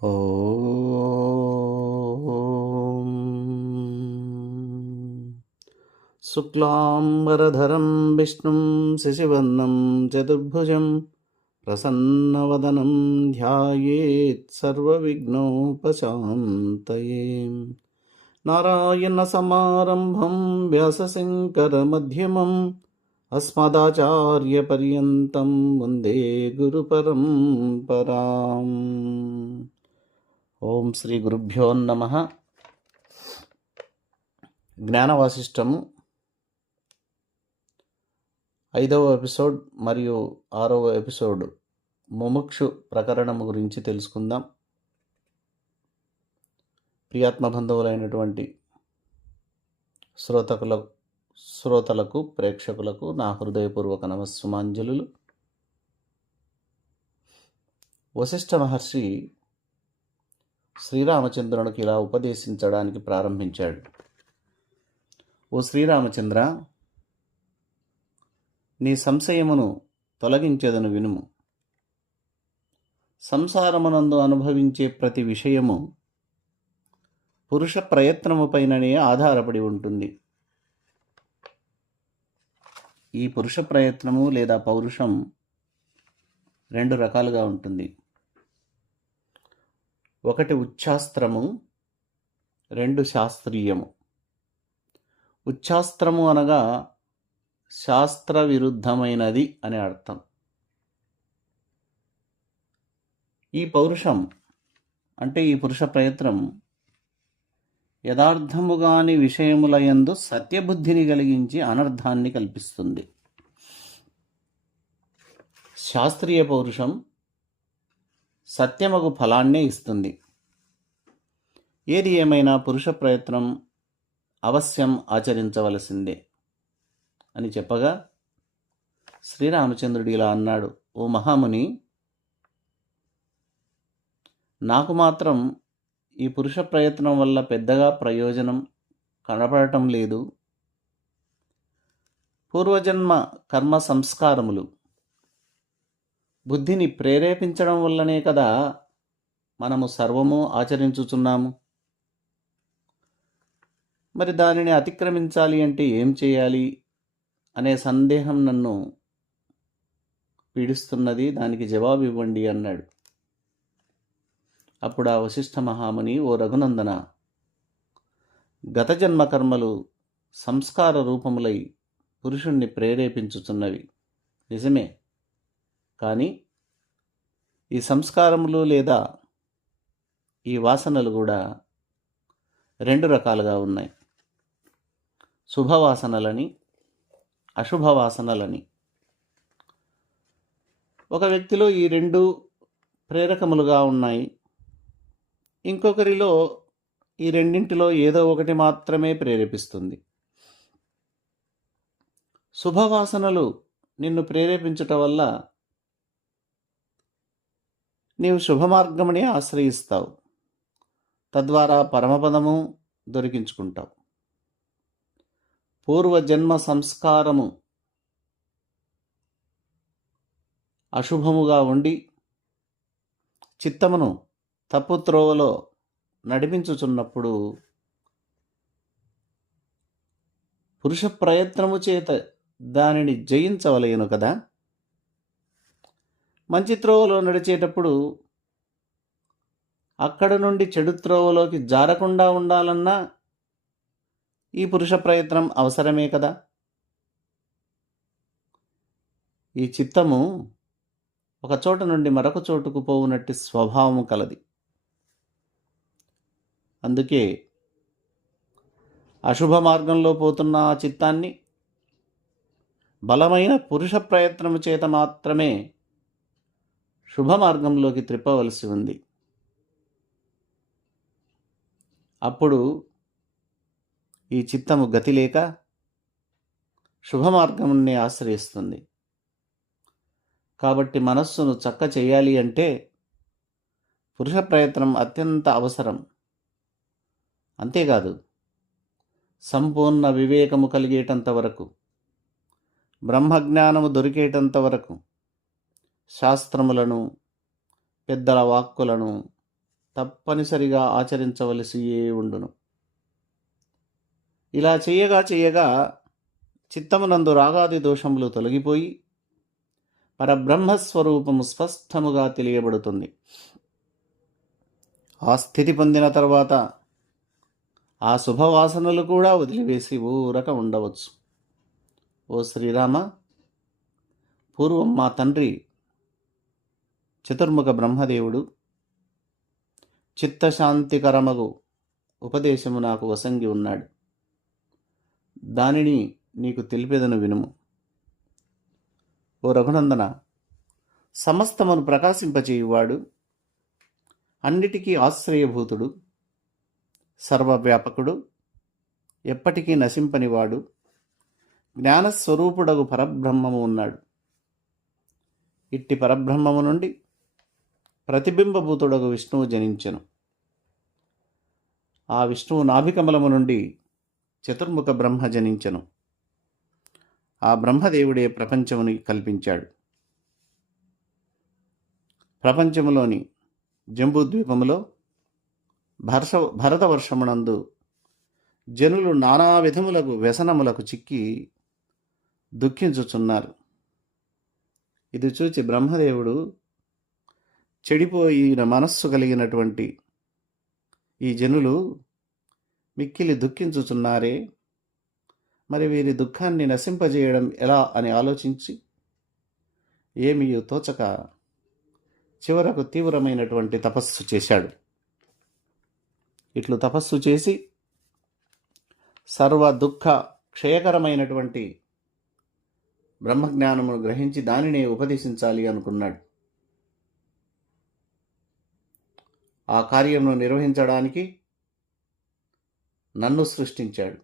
ఓం శుక్లాంబరధరం విష్ణుం శశివర్ణం చతుర్భుజం ప్రసన్నవదనం ధ్యాయేత్ సర్వవిఘ్నోపశాంతయే. నారాయణసమారంభం వ్యాసశంకరమధ్యమం అస్మదాచార్యపర్యంతం వందే గురుపరంపరాం. ఓం శ్రీ గురుభ్యో నమః. జ్ఞానవాసిష్టము 5వ ఎపిసోడ్ మరియు 6వ ఎపిసోడ్ ముముక్షు ప్రకరణము గురించి తెలుసుకుందాం. ప్రియాత్మ బంధువులైనటువంటి శ్రోతలకు ప్రేక్షకులకు నా హృదయపూర్వక నమస్సుమాంజలులు. వశిష్ఠ మహర్షి శ్రీరామచంద్రునికి ఇలా ఉపదేశించడానికి ప్రారంభించాడు. ఓ శ్రీరామచంద్ర, నీ సంశయమును తొలగించెదను వినుము. సంసారమునందు అనుభవించే ప్రతి విషయము పురుష ప్రయత్నముపైననే ఆధారపడి ఉంటుంది. ఈ పురుష ప్రయత్నము లేదా పౌరుషం 2 రకాలుగా ఉంటుంది. ఒకటి ఉచ్ఛాస్త్రము, 2 శాస్త్రీయము. ఉచ్ఛాస్త్రము అనగా శాస్త్ర విరుద్ధమైనది అని అర్థం. ఈ పౌరుషం అంటే ఈ పురుష ప్రయత్నం యథార్థముగాని విషయములయందు సత్యబుద్ధిని కలిగించి అనర్థాన్ని కల్పిస్తుంది. శాస్త్రీయ పౌరుషం సత్యమగు ఫలాన్నే ఇస్తుంది. ఏది ఏమైనా పురుష ప్రయత్నం అవశ్యం ఆచరించవలసిందే అని చెప్పగా శ్రీరామచంద్రుడు ఇలా అన్నాడు. ఓ మహాముని, నాకు మాత్రం ఈ పురుష ప్రయత్నం వల్ల పెద్దగా ప్రయోజనం కనపడటం లేదు. పూర్వజన్మ కర్మ సంస్కారములు బుద్ధిని ప్రేరేపించడం వల్లనే కదా మనము సర్వము ఆచరించుచున్నాము. మరి దానిని అతిక్రమించాలి అంటే ఏం చేయాలి అనే సందేహం నన్ను పీడిస్తున్నది. దానికి జవాబు ఇవ్వండి అన్నాడు. అప్పుడు ఆ వశిష్ఠ మహాముని, ఓ రఘునందన, గత జన్మ కర్మలు సంస్కార రూపములై పురుషుణ్ణి ప్రేరేపించుచున్నవి నిజమే. కానీ ఈ సంస్కారములు లేదా ఈ వాసనలు కూడా 2 రకాలుగా ఉన్నాయి. శుభవాసనలని, అశుభవాసనలని. ఒక వ్యక్తిలో ఈ 2 ప్రేరకములుగా ఉన్నాయి. ఇంకొకరిలో ఈ రెండింటిలో ఏదో ఒకటి మాత్రమే ప్రేరేపిస్తుంది. శుభవాసనలు నిన్ను ప్రేరేపించటం వల్ల నీవు శుభమార్గముని ఆశ్రయిస్తావు. తద్వారా పరమపదము దొరికించుకుంటావు. పూర్వజన్మ సంస్కారము అశుభముగా ఉండి చిత్తమును తప్పుత్రోవలో నడిపించుచున్నప్పుడు పురుష ప్రయత్నము చేత దానిని జయించవలేను కదా. మంచి త్రోవలో నడిచేటప్పుడు అక్కడ నుండి చెడు త్రోవలోకి జారకుండా ఉండాలన్నా ఈ పురుష ప్రయత్నం అవసరమే కదా. ఈ చిత్తము ఒక చోట నుండి మరొక చోటుకు పోవునట్టి స్వభావము కలది. అందుకే అశుభ మార్గంలో పోతున్న ఆ చిత్తాన్ని బలమైన పురుష ప్రయత్నము చేత మాత్రమే శుభ మార్గంలోకి త్రిప్పవలసి ఉంది. అప్పుడు ఈ చిత్తము గతి లేక శుభమార్గముని ఆశ్రయిస్తుంది. కాబట్టి మనస్సును చక్క చేయాలి అంటే పురుష ప్రయత్నం అత్యంత అవసరం. అంతేకాదు, సంపూర్ణ వివేకము కలిగేటంత వరకు, బ్రహ్మజ్ఞానము దొరికేటంత వరకు శాస్త్రములను, పెద్దల వాక్కులను తప్పనిసరిగా ఆచరించవలసియే ఉండును. ఇలా చేయగా చేయగా చిత్తమునందు రాగాది దోషములు తొలగిపోయి పరబ్రహ్మస్వరూపము స్పష్టముగా తెలియబడుతుంది. ఆ స్థితి పొందిన తర్వాత ఆ శుభవాసనలు కూడా వదిలివేసి ఊరక ఉండవచ్చు. ఓ శ్రీరామ, పూర్వం మా తండ్రి చతుర్ముఖ బ్రహ్మదేవుడు చిత్తశాంతికరమగు ఉపదేశము నాకు వసంగి ఉన్నాడు. దానిని నీకు తెలిపేదను వినుము. ఓ రఘునందన, సమస్తమును ప్రకాశింపచేయువాడు, అన్నిటికీ ఆశ్రయభూతుడు, సర్వవ్యాపకుడు, ఎప్పటికీ నశింపనివాడు, జ్ఞానస్వరూపుడగు పరబ్రహ్మము ఉన్నాడు. ఇట్టి పరబ్రహ్మము నుండి ప్రతిబింబభూతుడగు విష్ణువు జనించెను. ఆ విష్ణువు నాభికమలము నుండి చతుర్ముఖ బ్రహ్మ జనించెను. ఆ బ్రహ్మదేవుడే ప్రపంచముని కల్పించాడు. ప్రపంచములోని జంబూద్వీపములో భరతవర్షమునందు జనులు నానా విధములకు వ్యసనములకు చిక్కి దుఃఖించుచున్నారు. ఇది చూచి బ్రహ్మదేవుడు చెడిపోయిన మనస్సు కలిగినటువంటి ఈ జనులు మిక్కిలి దుఃఖించుచున్నారే, మరి వీరి దుఃఖాన్ని నశింపజేయడం ఎలా అని ఆలోచించి ఏమీ తోచక చివరకు తీవ్రమైనటువంటి తపస్సు చేశాడు. ఇట్లు తపస్సు చేసి సర్వ దుఃఖ క్షయకరమైనటువంటి బ్రహ్మజ్ఞానమును గ్రహించి దానినే ఉపదేశించాలి అనుకున్నాడు. ఆ కార్యమును నిర్వహించడానికి నన్ను సృష్టించాడు.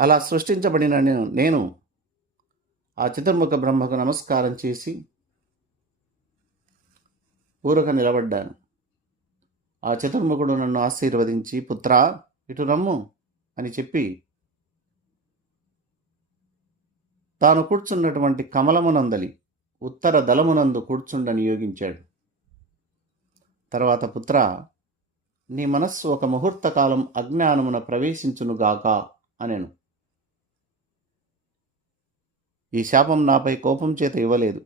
అలా సృష్టించబడిన నేను ఆ చతుర్ముఖ బ్రహ్మకు నమస్కారం చేసి ఊరక నిలబడ్డాను. ఆ చతుర్ముఖుడు నన్ను ఆశీర్వదించి, పుత్రా ఇటు రమ్ము అని చెప్పి తాను కూర్చున్నటువంటి కమలమునందలి ఉత్తర దళమునందు కూర్చుండని యోగించాడు. తర్వాత, పుత్ర, నీ మనస్సు ఒక ముహూర్తకాలం అజ్ఞానమున ప్రవేశించునుగాక అనెను. ఈ శాపం నాపై కోపం చేత ఇవ్వలేదు.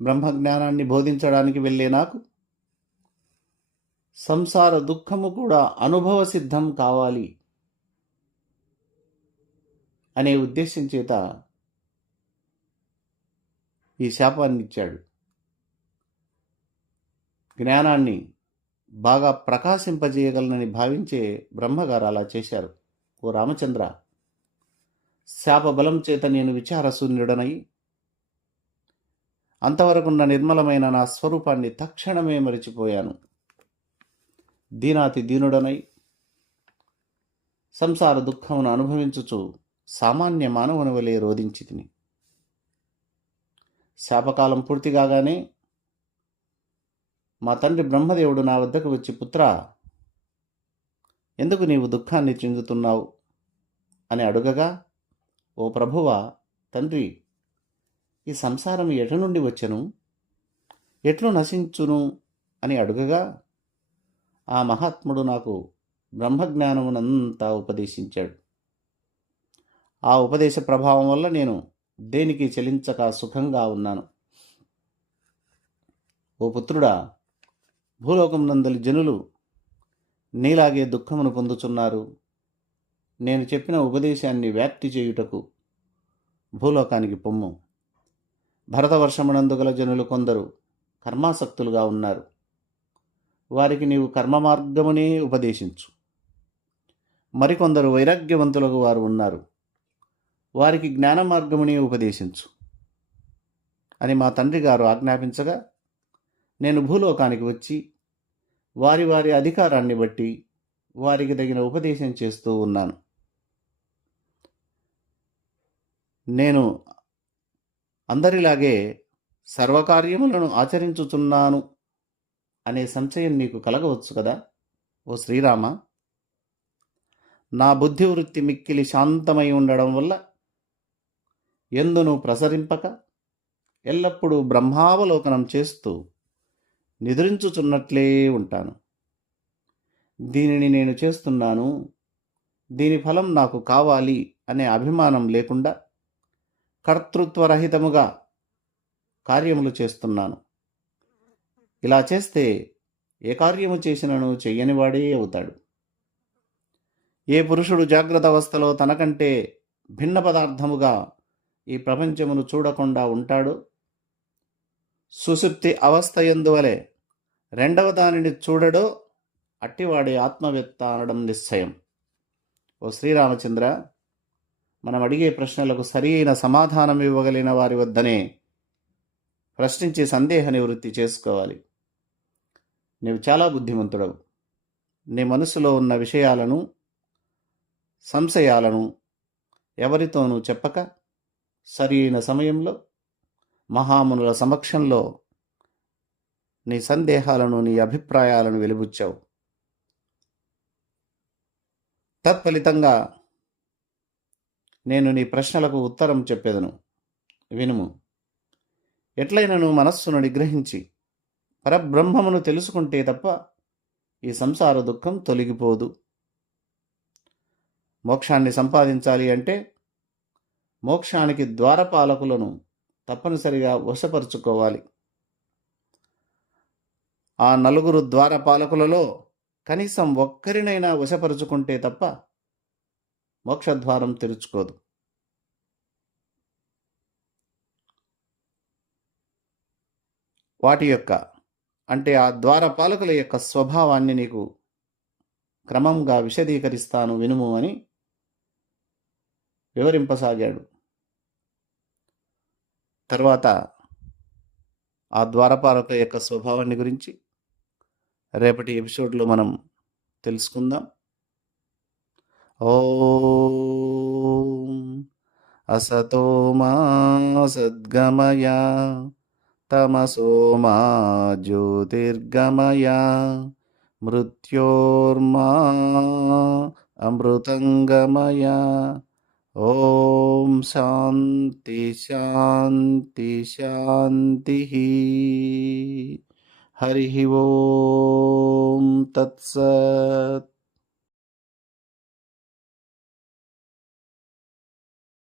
బ్రహ్మజ్ఞానాన్ని బోధించడానికి వెళ్ళే నాకు సంసార దుఃఖము కూడా అనుభవ సిద్ధం కావాలి అనే ఉద్దేశం చేత ఈ శాపాన్ని ఇచ్చాడు. జ్ఞానాన్ని బాగా ప్రకాశింపజేయగలనని భావించే బ్రహ్మగారు అలా చేశారు. ఓ రామచంద్ర, శాపబలం చేత నేను విచారశూన్యుడనై అంతవరకున్న నిర్మలమైన నా స్వరూపాన్ని తక్షణమే మరిచిపోయాను. దీనాతి దీనుడనై సంసార దుఃఖమును అనుభవించుచు సామాన్య మానవుని వలె రోధించి తిని. శాపకాలం పూర్తి కాగానే మా తండ్రి బ్రహ్మదేవుడు నా వద్దకు వచ్చి, పుత్ర, ఎందుకు నీవు దుఃఖాన్ని చెందుతున్నావు అని అడుగగా, ఓ ప్రభువా, తండ్రి, ఈ సంసారం ఎటు నుండి వచ్చెను, ఎట్లు నశించును అని అడుగగా ఆ మహాత్ముడు నాకు బ్రహ్మజ్ఞానమునంతా ఉపదేశించాడు. ఆ ఉపదేశ ప్రభావం వల్ల నేను దేనికి చెలించక సుఖంగా ఉన్నాను. ఓ పుత్రుడా, భూలోకం నందలి జనులు నీలాగే దుఃఖమును పొందుచున్నారు. నేను చెప్పిన ఉపదేశాన్ని వ్యాప్తి చేయుటకు భూలోకానికి పొమ్ము. భరతవర్షమునందు గల జనులు కొందరు కర్మాసక్తులుగా ఉన్నారు. వారికి నీవు కర్మ మార్గమునే ఉపదేశించు. మరికొందరు వైరాగ్యవంతులకు వారు ఉన్నారు. వారికి జ్ఞాన మార్గమునే ఉపదేశించు అని మా తండ్రి గారు ఆజ్ఞాపించగా నేను భూలోకానికి వచ్చి వారి వారి అధికారాన్ని బట్టి వారికి తగిన ఉపదేశం చేస్తూ ఉన్నాను. నేను అందరిలాగే సర్వకార్యములను ఆచరించుతున్నాను అనే సంశయం నీకు కలగవచ్చు కదా. ఓ శ్రీరామ, నా బుద్ధివృత్తి మిక్కిలి శాంతమై ఉండడం వల్ల ఎందును ప్రసరింపక ఎల్లప్పుడూ బ్రహ్మావలోకనం చేస్తూ నిద్రించుచున్నట్లే ఉంటాను. దీనిని నేను చేస్తున్నాను, దీని ఫలం నాకు కావాలి అనే అభిమానం లేకుండా కర్తృత్వరహితముగా కార్యములు చేస్తున్నాను. ఇలా చేస్తే ఏ కార్యము చేసినను చెయ్యనివాడే అవుతాడు. ఏ పురుషుడు జాగ్రత్త అవస్థలో తనకంటే భిన్న పదార్థముగా ఈ ప్రపంచమును చూడకుండా ఉంటాడో, సుషుప్తి అవస్థ యందువలె రెండవ దానిని చూడడో, అట్టివాడే ఆత్మవేత్త అనడం నిశ్చయం. ఓ శ్రీరామచంద్ర, మనం అడిగే ప్రశ్నలకు సరైన సమాధానం ఇవ్వగలిగిన వారి వద్దనే ప్రశ్నించి సందేహ నివృత్తి చేసుకోవాలి. నీవు చాలా బుద్ధిమంతుడవు. నీ మనసులో ఉన్న విషయాలను, సంశయాలను ఎవరితోనూ చెప్పక సరైన సమయంలో మహామునుల సమక్షంలో నీ సందేహాలను, నీ అభిప్రాయాలను వెలిబుచ్చావు. తత్ఫలితంగా నేను నీ ప్రశ్నలకు ఉత్తరం చెప్పేదను, వినుము. ఎట్లయినను మనస్సును నిగ్రహించి పరబ్రహ్మమును తెలుసుకుంటే తప్ప ఈ సంసార దుఃఖం తొలగిపోదు. మోక్షాన్ని సంపాదించాలి అంటే మోక్షానికి ద్వారపాలకులను తప్పనిసరిగా వశపరుచుకోవాలి. ఆ 4 ద్వారపాలకులలో కనీసం ఒక్కరినైనా వశపరుచుకుంటే తప్ప మోక్షద్వారం తెరుచుకోదు. వాటి యొక్క అంటే ఆ ద్వారపాలకుల యొక్క స్వభావాన్ని నీకు క్రమంగా విశదీకరిస్తాను, వినుము అని వివరింపసాగాడు. తర్వాత ఆ ద్వారపాలకుల యొక్క స్వభావాన్ని గురించి రేపటి ఎపిసోడ్లో మనం తెలుసుకుందాం. ఓం అసతో మా సద్గమయ తమసో మా జ్యోతిర్గమయ మృత్యోర్మా అమృతంగమయ. ఓం శాంతి శాంతి శాంతి. హరి ఓం తత్సత్.